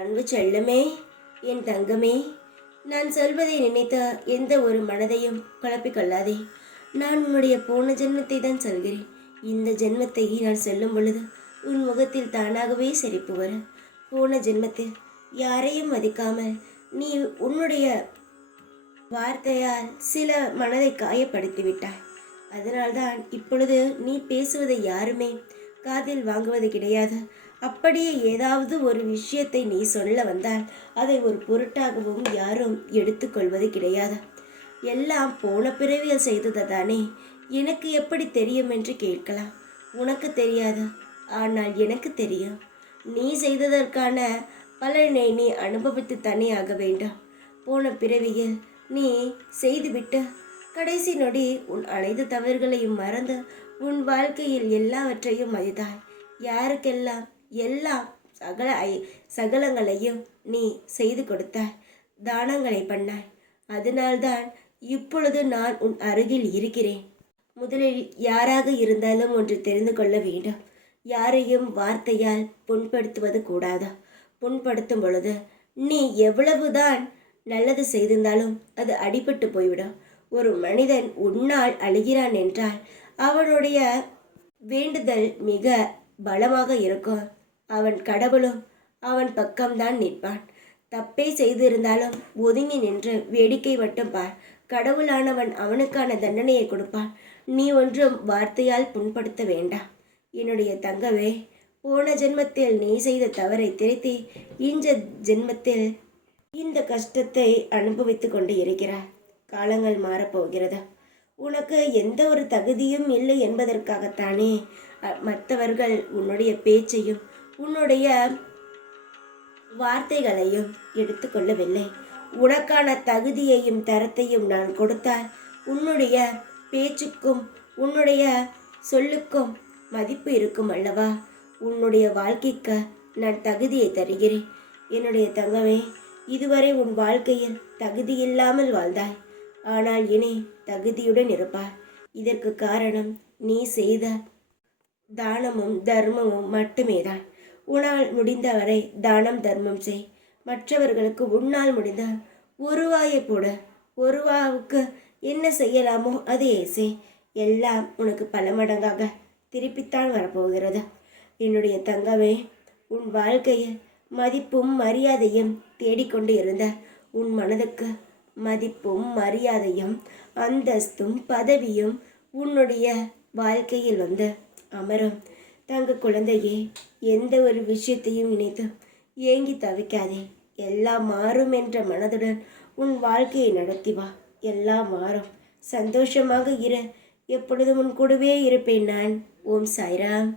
அன்பு செல்லமே, என் தங்கமே, நான் சொல்வதை நினைத்த எந்த ஒரு மனதையும் குழப்பிக் கொள்ளாதே. நான் உன்னுடைய போன ஜென்மத்தை தான் சொல்கிறேன். இந்த ஜென்மத்தை நான் சொல்லும் பொழுது உன் முகத்தில் தானாகவே சிரிப்பு வரும். போன ஜென்மத்தில் யாரையும் மதிக்காமல் நீ உன்னுடைய வார்த்தையால் சில மனதை காயப்படுத்தி விட்டாய். அதனால்தான் இப்பொழுது நீ பேசுவதை யாருமே காதில் வாங்குவது கிடையாது. அப்படியே ஏதாவது ஒரு விஷயத்தை நீ சொல்ல வந்தால் அதை ஒரு பொருட்டாகவும் யாரும் எடுத்துக்கொள்வது கிடையாது. எல்லாம் போன பிறவியில் செய்தது தானே, எனக்கு எப்படி தெரியும் என்று கேட்கலாம். உனக்கு தெரியாது, ஆனால் எனக்கு தெரியும். நீ செய்ததற்கான பலனை நீ அனுபவித்து தானே ஆக வேண்டும். போன பிறவியில் நீ செய்துவிட்டு கடைசி நொடி உன் அனைத்து தவறுகளையும் மறந்து உன் வாழ்க்கையில் எல்லாவற்றையும் மதித்தாய். யாருக்கெல்லாம் எல்லாம் சகலங்களையும் நீ செய்து கொடுத்தாய், தானங்களை பண்ணாய். அதனால்தான் இப்பொழுது நான் உன் அருகில் இருக்கிறேன். முதலில் யாராக இருந்தாலும் ஒன்று தெரிந்து கொள்ள வேண்டும். யாரையும் வார்த்தையால் புண்படுத்துவது கூடாது. புண்படுத்தும் பொழுது நீ எவ்வளவுதான் நல்லது செய்திருந்தாலும் அது அடிபட்டு போய்விடும். ஒரு மனிதன் உன்னால் அழுகிறான் என்றால் அவனுடைய வேண்டுதல் மிக பலமாக இருக்கும். அவன் கடவுளும் அவன் பக்கம்தான் நிற்பான். தப்பே செய்திருந்தாலும் ஒதுங்கி நின்று வேடிக்கை மட்டும் பார். கடவுளானவன் அவனுக்கான தண்டனையை கொடுப்பான். நீ ஒன்றும் வார்த்தையால் புண்படுத்த வேண்டாம். என்னுடைய தங்கவே, போன ஜென்மத்தில் நீ செய்த தவறை திருத்தி இந்த ஜென்மத்தில் இந்த கஷ்டத்தை அனுபவித்து கொண்டு இருக்கிறார். காலங்கள் மாறப்போகிறது. உனக்கு எந்த ஒரு தகுதியும் இல்லை என்பதற்காகத்தானே மற்றவர்கள் உன்னுடைய பேச்சையும் உன்னுடைய வார்த்தைகளையும் எடுத்துக்கொள்ளவில்லை. உனக்கான தகுதியையும் தரத்தையும் நான் கொடுத்தால் உன்னுடைய பேச்சுக்கும் உன்னுடைய சொல்லுக்கும் மதிப்பு இருக்கும் அல்லவா? உன்னுடைய வாழ்க்கைக்கு நான் தகுதியை தருகிறேன். என்னுடைய தங்கமே, இதுவரை உன் வாழ்க்கையில் தகுதி இல்லாமல் வாழ்ந்தாய். ஆனால் இனி தகுதியுடன் இருப்பார். இதற்கு காரணம் நீ செய்த தானமும் தர்மமும் மட்டுமே தான். உன்னால் முடிந்தவரை தானம் தர்மம் செய். மற்றவர்களுக்கு உன்னால் முடிந்த ஒரு வாயை போட. ஒரு ரூபாவுக்கு என்ன செய்யலாமோ அதையே செய். எல்லாம் உனக்கு பல மடங்காக திருப்பித்தான் வரப்போகிறது. என்னுடைய தங்கமே, உன் வாழ்க்கையில் மதிப்பும் மரியாதையும் தேடிக்கொண்டு இருந்த உன் மனதுக்கு மதிப்பும் மரியாதையும் அந்தஸ்தும் பதவியும் உன்னுடைய வாழ்க்கையில் வந்து அமரும். தங்க குழந்தையே, எந்த ஒரு விஷயத்தையும் நினைத்து ஏங்கி தவிக்காதே. எல்லாம் மாறும் என்ற மனதுடன் உன் வாழ்க்கையை நடத்தி வா. எல்லாம் மாறும். சந்தோஷமாக இரு. எப்பொழுதும் உன் கூடவே இருப்பேன் நான். ஓம் சாய்ராம்.